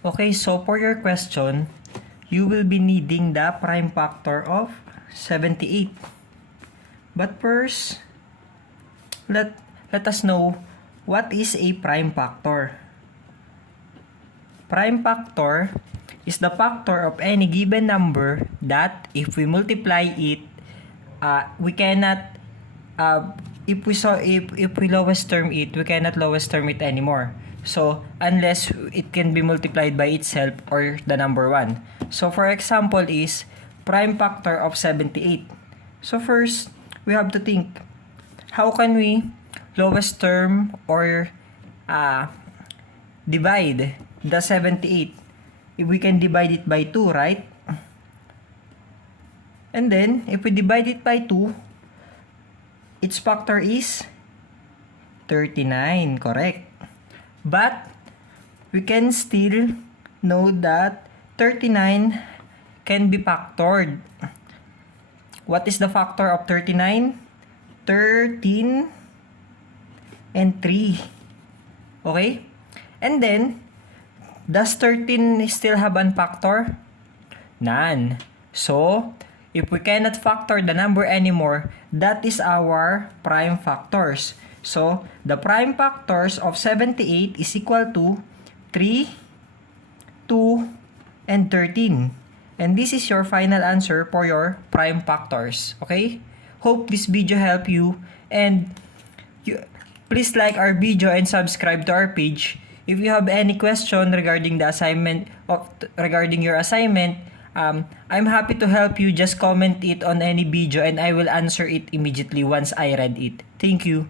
Okay, so for your question, you will be needing the prime factor of 78. But first, let us know what is a prime factor. Prime factor is the factor of any given number that if we multiply it, we cannot if we lowest term it, we cannot lowest term it anymore. So unless it can be multiplied by itself or the number 1. So for example is prime factor of 78. So first, we have to think, how can we lowest term or divide the 78? If we can divide it by 2, right? And then, if we divide it by 2, its factor is 39, correct? But, we can still know that 39 can be factored. What is the factor of 39? 13 and 3. Okay? And then, does 13 still have an factor? None. So, if we cannot factor the number anymore, that is our prime factors. So, the prime factors of 78 is equal to 3, 2, and 13. And this is your final answer for your prime factors. Okay? Hope this video helped you. And please like our video and subscribe to our page. If you have any question regarding the assignment, regarding your assignment, I'm happy to help you. Just comment it on any video and I will answer it immediately once I read it. Thank you.